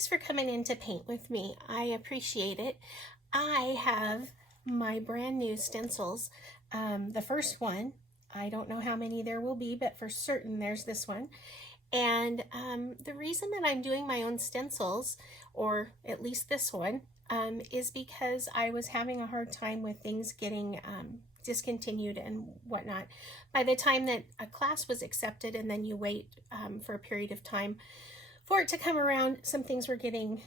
thanks for coming in to paint with me. I appreciate it. I have my brand new stencils. The first one, I don't know how many there will be, but for certain there's this one. And the reason that I'm doing my own stencils, or at least this one, is because I was having a hard time with things getting discontinued and whatnot. By the time that a class was accepted and then you wait for a period of time for it to come around, some things were getting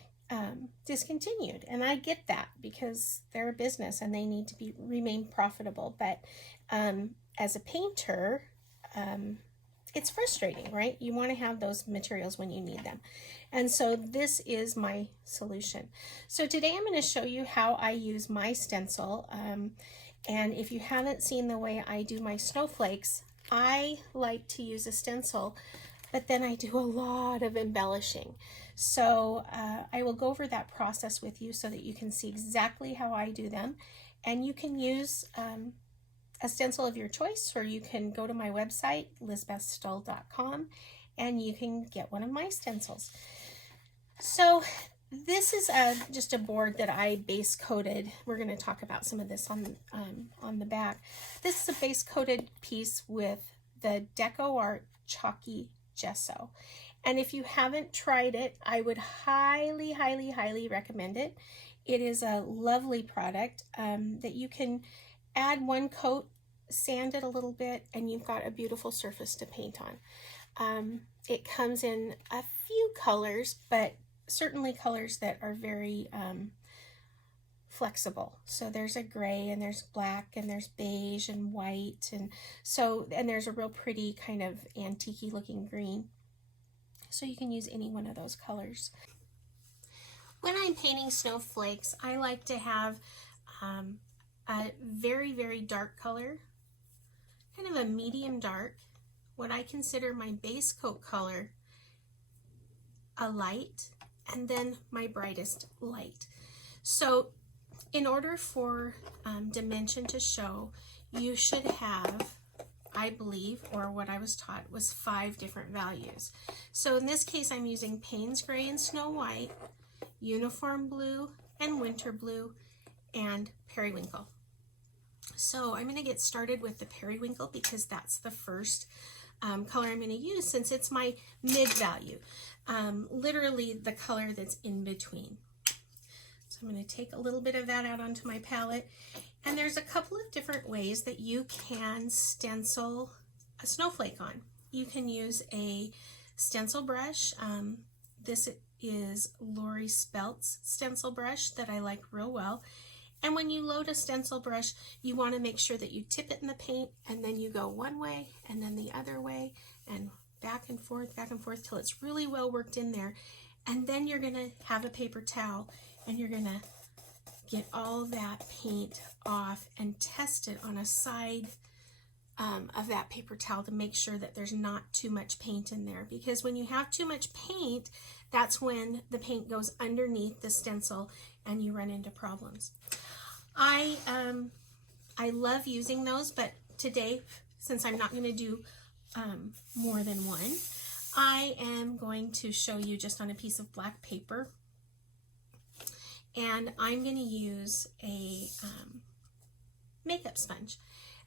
discontinued. And I get that because they're a business and they need to remain profitable. But as a painter, it's frustrating, right? You want to have those materials when you need them. And so this is my solution. So today I'm going to show you how I use my stencil. And if you haven't seen the way I do my snowflakes, I like to use a stencil, but then I do a lot of embellishing. So I will go over that process with you so that you can see exactly how I do them. And you can use a stencil of your choice, or you can go to my website, lizbethstull.com, and you can get one of my stencils. So this is just a board that I base coated. We're going to talk about some of this on the back. This is a base coated piece with the Deco Art Chalky Gesso. And if you haven't tried it, I would highly, highly, highly recommend it. It is a lovely product that you can add one coat, sand it a little bit, and you've got a beautiful surface to paint on. It comes in a few colors, but certainly colors that are very flexible. So there's a gray, and there's black, and there's beige and white, and there's a real pretty kind of antique-y looking green. So you can use any one of those colors. When I'm painting snowflakes, I like to have a very, very dark color, kind of a medium dark, what I consider my base coat color, a light, and then my brightest light. So in order for dimension to show, you should have, I believe, or what I was taught, was 5 different values. So in this case, I'm using Payne's Gray and Snow White, Uniform Blue and Winter Blue, and Periwinkle. So I'm going to get started with the periwinkle because that's the first color I'm going to use, since it's my mid value, literally the color that's in between. So I'm going to take a little bit of that out onto my palette, and there's a couple of different ways that you can stencil a snowflake on. You can use a stencil brush. This is Lori Spelt's stencil brush that I like real well. And when you load a stencil brush, you want to make sure that you tip it in the paint, and then you go one way and then the other way, and back and forth till it's really well worked in there. And then you're going to have a paper towel, and you're going to get all that paint off and test it on a side of that paper towel to make sure that there's not too much paint in there. Because when you have too much paint, that's when the paint goes underneath the stencil and you run into problems. I love using those, but today, since I'm not going to do more than one, I am going to show you just on a piece of black paper, and I'm going to use a makeup sponge.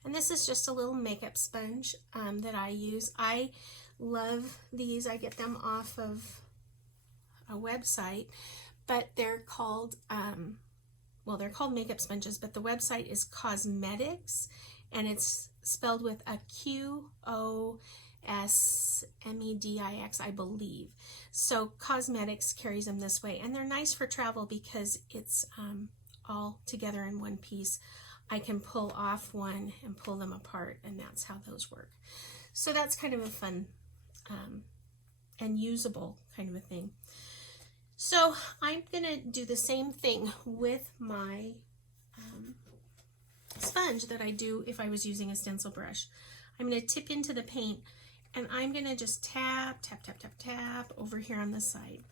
And this is just a little makeup sponge that I use. I love these. I get them off of a website, but they're called they're called makeup sponges, but the website is Cosmetics, and it's spelled with a Q-O-S-M-E-D-I-X, I believe. So Cosmetics carries them this way, and they're nice for travel because it's all together in one piece. I can pull off one and pull them apart, and that's how those work. So that's kind of a fun and usable kind of a thing. So I'm going to do the same thing with my sponge that I do if I was using a stencil brush. I'm going to tip into the paint, and I'm going to just tap, tap, tap, tap, tap over here on the side.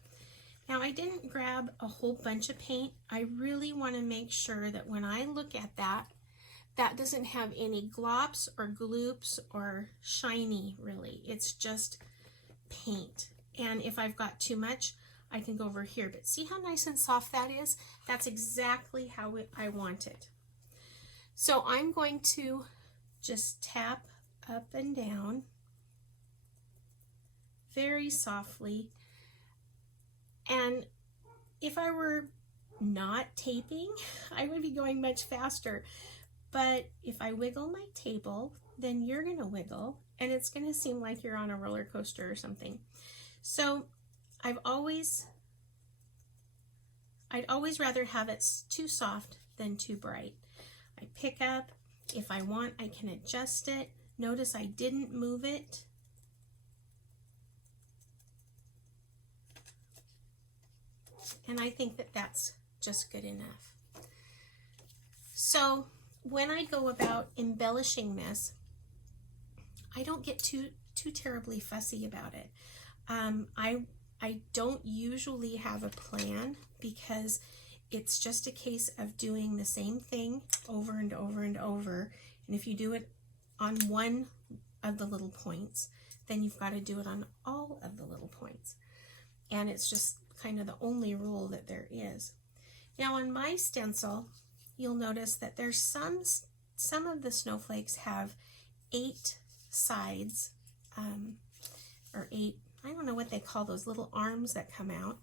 Now, I didn't grab a whole bunch of paint. I really want to make sure that when I look at that, that doesn't have any glops or gloops or shiny, really. It's just paint. And if I've got too much, I can go over here, but see how nice and soft that is? That's exactly how I want it. So I'm going to just tap up and down very softly. And if I were not taping, I would be going much faster. But if I wiggle my table, then you're going to wiggle, and it's going to seem like you're on a roller coaster or something. So I'd always rather have it too soft than too bright. I pick up. If I want, I can adjust it. Notice I didn't move it. And I think that that's just good enough. So when I go about embellishing this, I don't get too terribly fussy about it. I don't usually have a plan because it's just a case of doing the same thing over and over and over. And if you do it on one of the little points, then you've got to do it on all of the little points. And it's just kind of the only rule that there is. Now on my stencil, you'll notice that there's some of the snowflakes have 8 sides, or 8, I don't know what they call those little arms that come out.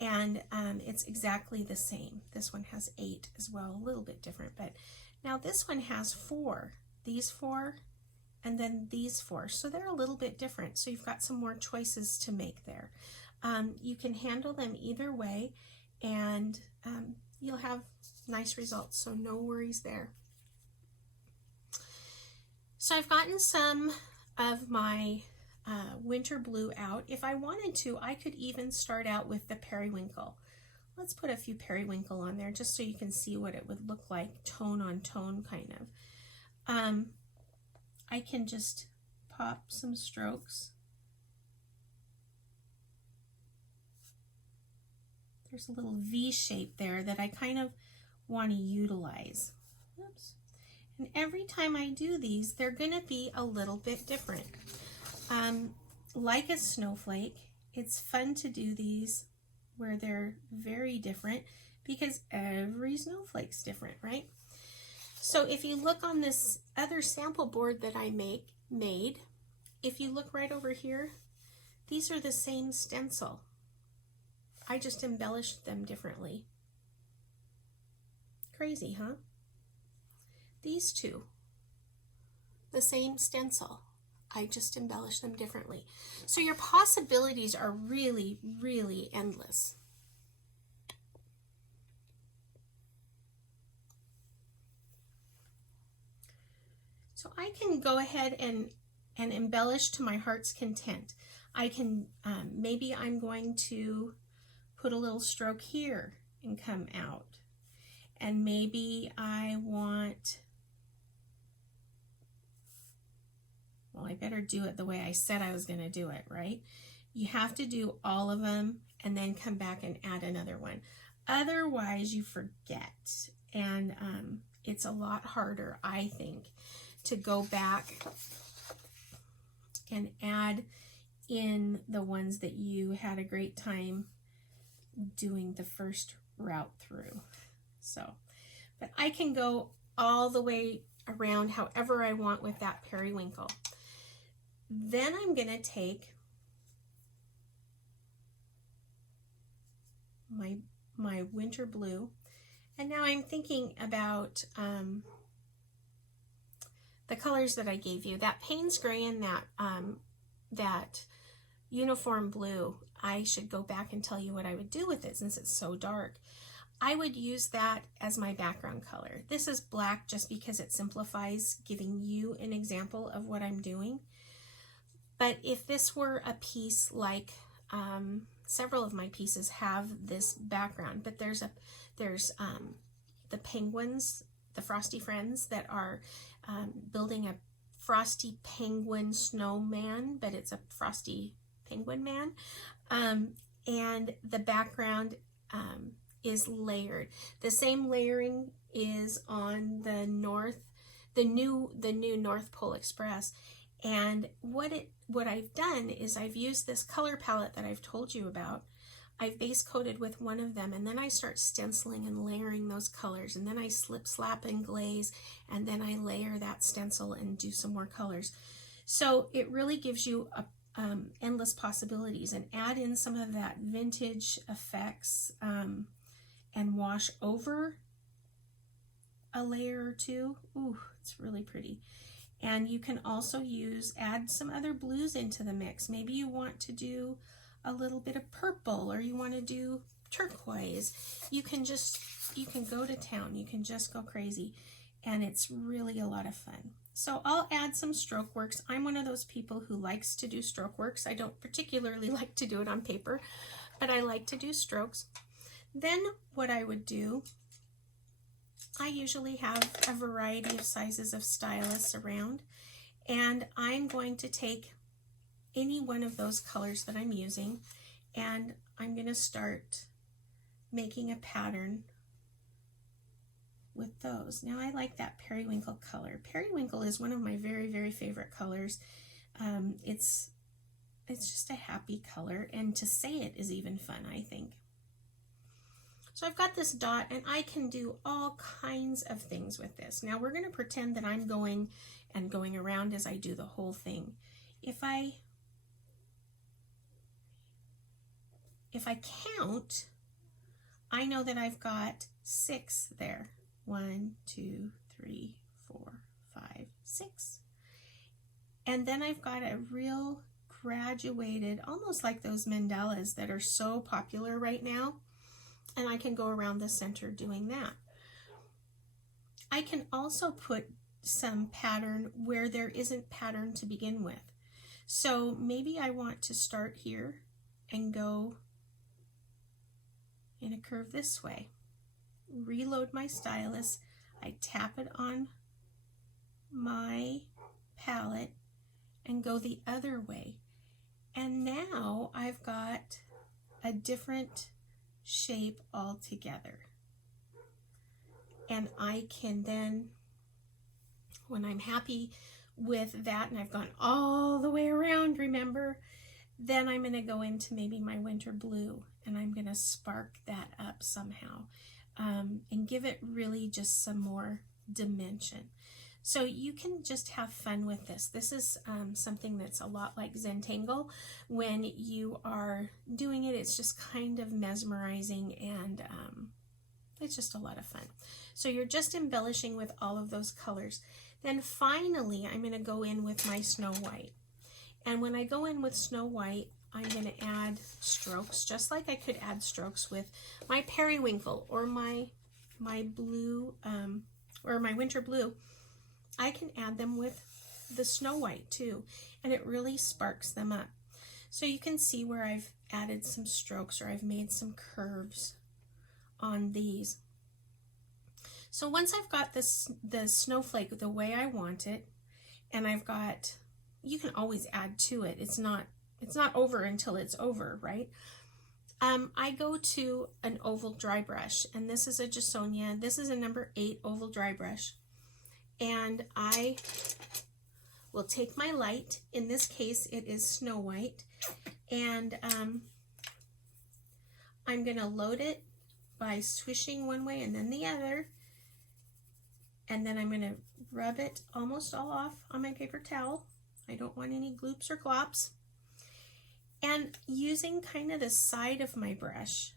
And it's exactly the same. This one has 8 as well, a little bit different. But now this one has 4, these 4, and then these 4. So they're a little bit different. So you've got some more choices to make there. You can handle them either way, and you'll have nice results. So no worries there. So I've gotten some of my winter blue out. If I wanted to, I could even start out with the periwinkle. Let's put a few periwinkle on there just so you can see what it would look like, tone on tone kind of. I can just pop some strokes. There's a little V shape there that I kind of want to utilize. Oops. And every time I do these, they're going to be a little bit different. Like a snowflake, it's fun to do these where they're very different because every snowflake's different, right? So if you look on this other sample board that I made, if you look right over here, these are the same stencil. I just embellished them differently. Crazy, huh? These two, the same stencil. I just embellished them differently. So your possibilities are really, really endless. So I can go ahead and embellish to my heart's content. I can, maybe I'm going to put a little stroke here and come out. And maybe I want, well, I better do it the way I said I was going to do it, right? You have to do all of them and then come back and add another one. Otherwise, you forget. And it's a lot harder, I think, to go back and add in the ones that you had a great time doing the first route through. So, but I can go all the way around however I want with that periwinkle. Then I'm going to take my winter blue, and now I'm thinking about the colors that I gave you. That Payne's gray and that uniform blue, I should go back and tell you what I would do with it since it's so dark. I would use that as my background color. This is black just because it simplifies giving you an example of what I'm doing. But if this were a piece like several of my pieces have this background, but there's the penguins, the Frosty Friends that are building a frosty penguin snowman, but it's a frosty penguin man, and the background is layered. The same layering is on the new North Pole Express. And what I've done is I've used this color palette that I've told you about. I've base coated with one of them, and then I start stenciling and layering those colors, and then I slip, slap, and glaze, and then I layer that stencil and do some more colors. So it really gives you endless possibilities, and add in some of that vintage effects and wash over a layer or two. Ooh, it's really pretty. And you can also add some other blues into the mix. Maybe you want to do a little bit of purple, or you want to do turquoise. You can go to town. You can just go crazy, and it's really a lot of fun. So I'll add some stroke works. I'm one of those people who likes to do stroke works. I don't particularly like to do it on paper, but I like to do strokes. Then what I would do, I usually have a variety of sizes of stylus around, and I'm going to take any one of those colors that I'm using, and I'm going to start making a pattern with those. Now I like that periwinkle color. Periwinkle is one of my very, very favorite colors. It's just a happy color, and to say it is even fun, I think. So I've got this dot, and I can do all kinds of things with this. Now we're going to pretend that I'm going around as I do the whole thing. If I count, I know that I've got 6 there. 1, 2, 3, 4, 5, 6. And then I've got a real graduated, almost like those mandalas that are so popular right now. And I can go around the center doing that. I can also put some pattern where there isn't pattern to begin with. So maybe I want to start here and go in a curve this way. Reload my stylus. I tap it on my palette and go the other way. And now I've got a different shape altogether. And I can then, when I'm happy with that, and I've gone all the way around, remember, then I'm going to go into maybe my winter blue, and I'm going to spark that up somehow and give it really just some more dimension. So you can just have fun with this. This is something that's a lot like Zentangle. When you are doing it, it's just kind of mesmerizing, and it's just a lot of fun. So you're just embellishing with all of those colors. Then finally, I'm going to go in with my Snow White. And when I go in with Snow White, I'm going to add strokes, just like I could add strokes with my periwinkle or my blue or my winter blue. I can add them with the Snow White too, and it really sparks them up. So you can see where I've added some strokes, or I've made some curves on these. So once I've got the snowflake the way I want it, and I've got, you can always add to it. It's not over until it's over, right? I go to an oval dry brush, and this is a Jassonia. This is a number 8 oval dry brush. And I will take my light, in this case it is Snow White, and I'm going to load it by swishing one way and then the other, and then I'm going to rub it almost all off on my paper towel. I don't want any gloops or glops. And using kind of the side of my brush,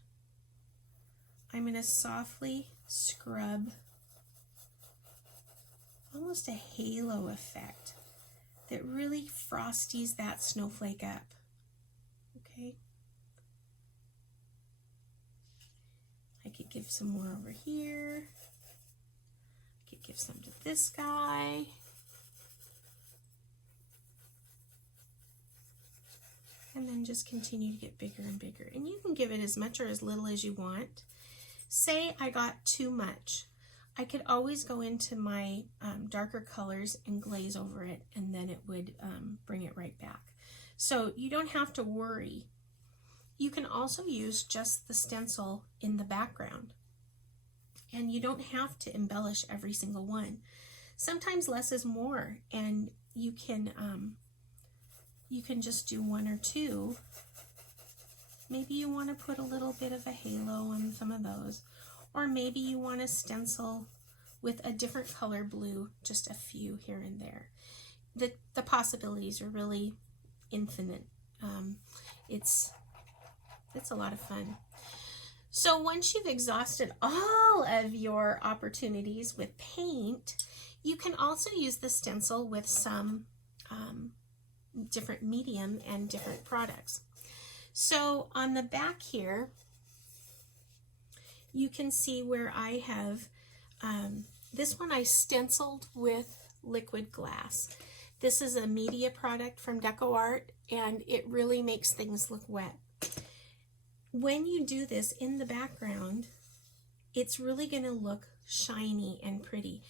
I'm going to softly scrub almost a halo effect that really frosties that snowflake up. Okay. I could give some more over here. I could give some to this guy. And then just continue to get bigger and bigger. And you can give it as much or as little as you want. Say I got too much. I could always go into my darker colors and glaze over it, and then it would bring it right back. So you don't have to worry. You can also use just the stencil in the background, and you don't have to embellish every single one. Sometimes less is more, and you can just do 1 or 2, Maybe you want to put a little bit of a halo on some of those. Or maybe you want to stencil with a different color blue, just a few here and there. The possibilities are really infinite. It's a lot of fun. So once you've exhausted all of your opportunities with paint, you can also use the stencil with some different medium and different products. So on the back here, you can see where I have, this one I stenciled with liquid glass. This is a media product from DecoArt, and it really makes things look wet. When you do this in the background, it's really going to look shiny and pretty.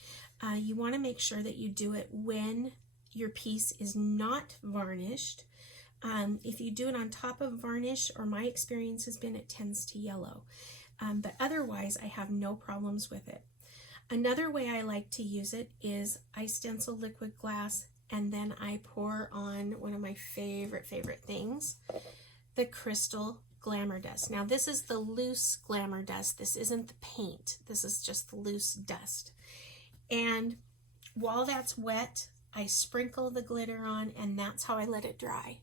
You want to make sure that you do it when your piece is not varnished. If you do it on top of varnish, or my experience has been it tends to yellow. But otherwise, I have no problems with it. Another way I like to use it is I stencil liquid glass, and then I pour on one of my favorite things, the crystal glamour dust. Now this is the loose glamour dust. This isn't the paint. This is just the loose dust. And while that's wet, I sprinkle the glitter on, and that's how I let it dry.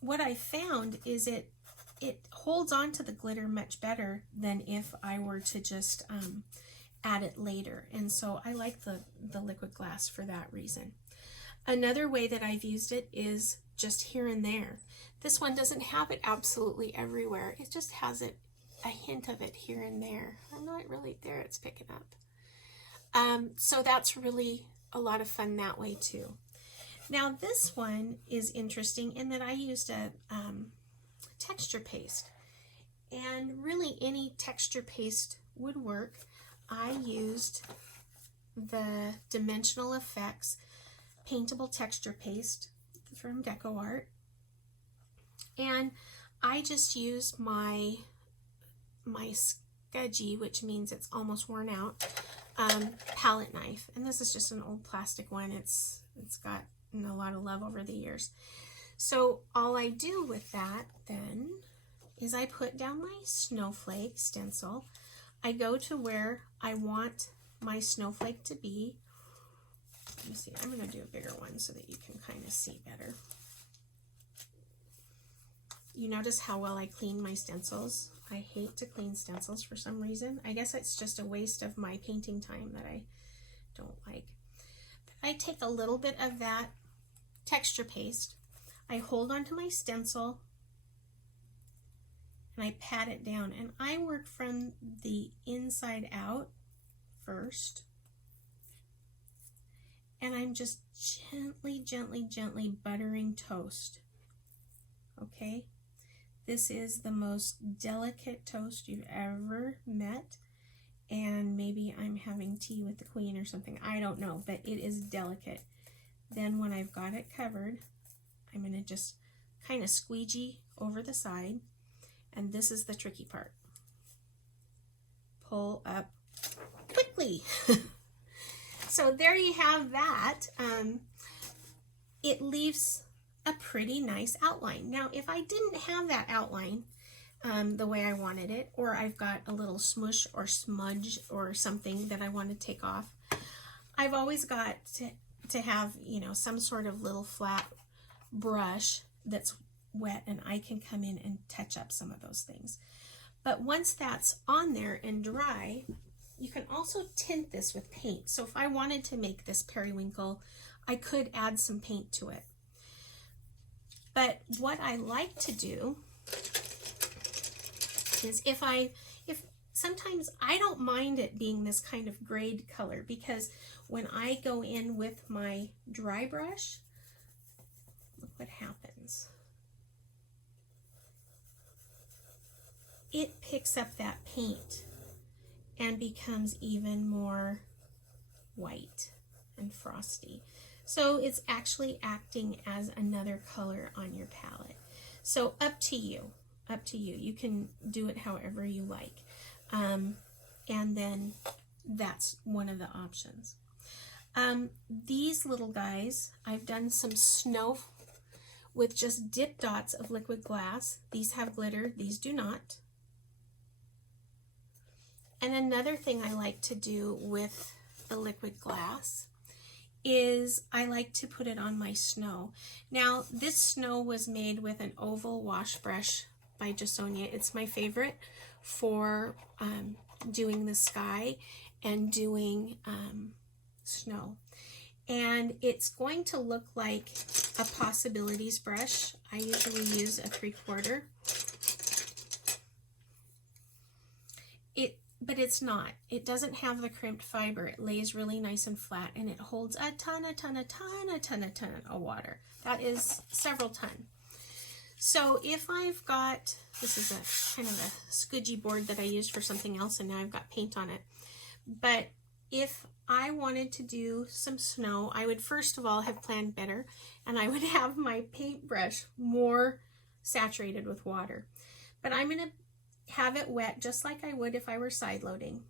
What I found is it holds on to the glitter much better than if I were to just add it later. And so I like the liquid glass for that reason. Another way that I've used it is just here and there. This one doesn't have it absolutely everywhere. It just has it, a hint of it here and there. I'm not really there, it's picking up. So that's really a lot of fun that way too. Now this one is interesting in that I used a texture paste, and really any texture paste would work. I used the Dimensional Effects paintable texture paste from DecoArt, and I just used my Scudgy, which means it's almost worn out, palette knife, and this is just an old plastic one. It's got a lot of love over the years. So all I do with that then is I put down my snowflake stencil. I go to where I want my snowflake to be. Let me see, I'm going to do a bigger one so that you can kind of see better. You notice how well I clean my stencils. I hate to clean stencils for some reason. I guess it's just a waste of my painting time that I don't like. I take a little bit of that texture paste, I hold onto my stencil, and I pat it down, and I work from the inside out first, and I'm just gently buttering toast. Okay, this is the most delicate toast you've ever met, and maybe I'm having tea with the queen or something, I don't know, but it is delicate. Then when I've got it covered, I'm going to just kind of squeegee over the side, and this is the tricky part. Pull up quickly. So there you have that. It leaves a pretty nice outline. Now if I didn't have that outline the way I wanted it, or I've got a little smush or smudge or something that I want to take off, I've always got to have, you know, some sort of little flat brush that's wet, and I can come in and touch up some of those things. But once that's on there and dry, you can also tint this with paint. So if I wanted to make this periwinkle, I could add some paint to it. But what I like to do is if sometimes I don't mind it being this kind of grayed color, because when I go in with my dry brush, look what happens. It picks up that paint and becomes even more white and frosty. So it's actually acting as another color on your palette. So up to you. You can do it however you like. And then that's one of the options. These little guys, I've done some snow with just dip dots of liquid glass. These have glitter, these do not. And another thing I like to do with the liquid glass is I like to put it on my snow. Now, this snow was made with an oval wash brush by Jasonia. It's my favorite for doing the sky and doing snow. And it's going to look like a possibilities brush. I usually use a 3/4. But it's not. It doesn't have the crimped fiber. It lays really nice and flat, and it holds a ton of water. That is several ton. So if I've got, this is a kind of a squidgy board that I used for something else, and now I've got paint on it. But if I wanted to do some snow, I would first of all have planned better, and I would have my paintbrush more saturated with water. But I'm going to have it wet just like I would if I were side loading.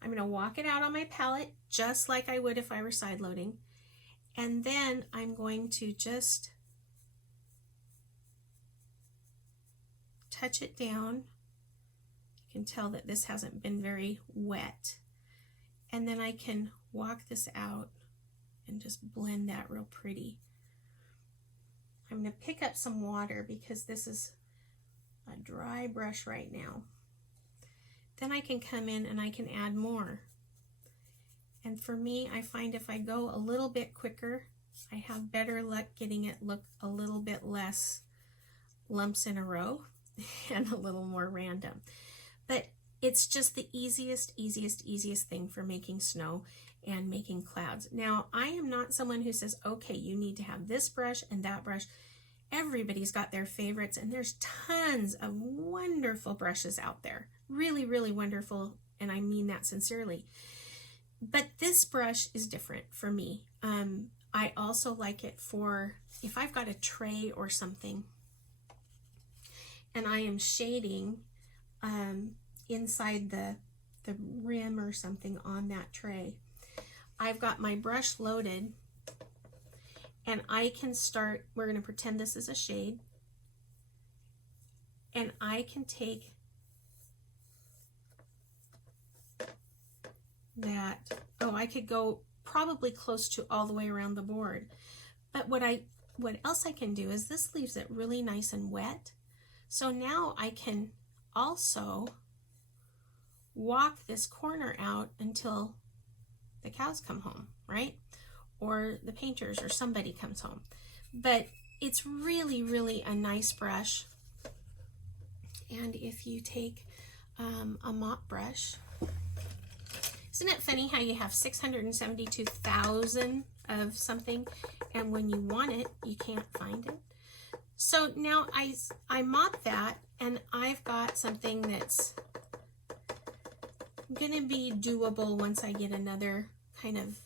I'm going to walk it out on my palette just like I would if I were side loading. And then I'm going to just touch it down. You can tell that this hasn't been very wet. And then I can walk this out and just blend that real pretty. I'm going to pick up some water because this is a dry brush right now. Then I can come in and I can add more. And for me, I find if I go a little bit quicker, I have better luck getting it look a little bit less lumps in a row and a little more random. But it's just the easiest thing for making snow and making clouds. Now, I am not someone who says, okay, you need to have this brush and that brush. Everybody's got their favorites, and there's tons of wonderful brushes out there. Really, really wonderful, and I mean that sincerely. But this brush is different for me. I also like it for if I've got a tray or something, and I am shading inside the rim or something on that tray. I've got my brush loaded, and I can start, we're going to pretend this is a shade, and I can take that, I could go probably close to all the way around the board. But what else I can do is this leaves it really nice and wet. So now I can also walk this corner out until the cows come home, right? Or the painters or somebody comes home. But it's really, really a nice brush. And if you take a mop brush, isn't it funny how you have 672,000 of something, and when you want it, you can't find it? So now I mop that, and I've got something that's gonna be doable once I get another kind of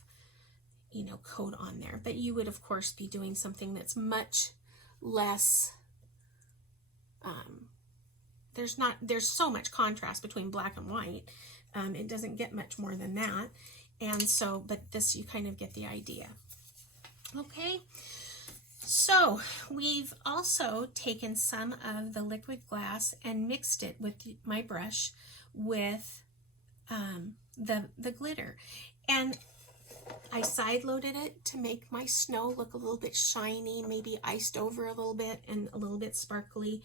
coat on there. But you would of course be doing something that's much less, there's so much contrast between black and white. It doesn't get much more than that. And so, but this, you kind of get the idea. Okay, so we've also taken some of the liquid glass and mixed it with my brush with the glitter. And I side loaded it to make my snow look a little bit shiny, maybe iced over a little bit and a little bit sparkly.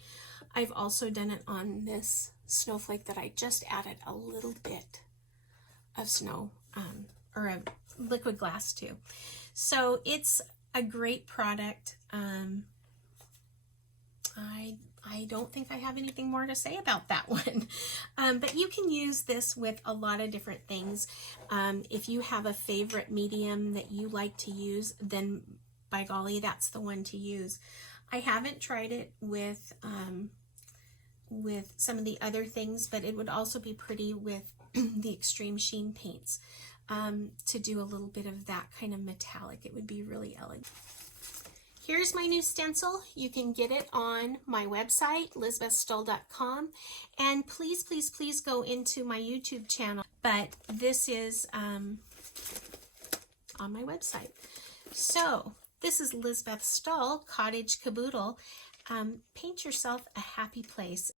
I've also done it on this snowflake that I just added a little bit of snow or a liquid glass to. So it's a great product. I don't think I have anything more to say about that one. But you can use this with a lot of different things. If you have a favorite medium that you like to use, then by golly, that's the one to use. I haven't tried it with some of the other things, but it would also be pretty with the extreme sheen paints to do a little bit of that kind of metallic. It would be really elegant. Here's my new stencil. You can get it on my website, lizbethstoll.com, and please go into my YouTube channel. But this is on my website. So This is Lisbeth Stahl, Cottage Caboodle. Paint yourself a happy place.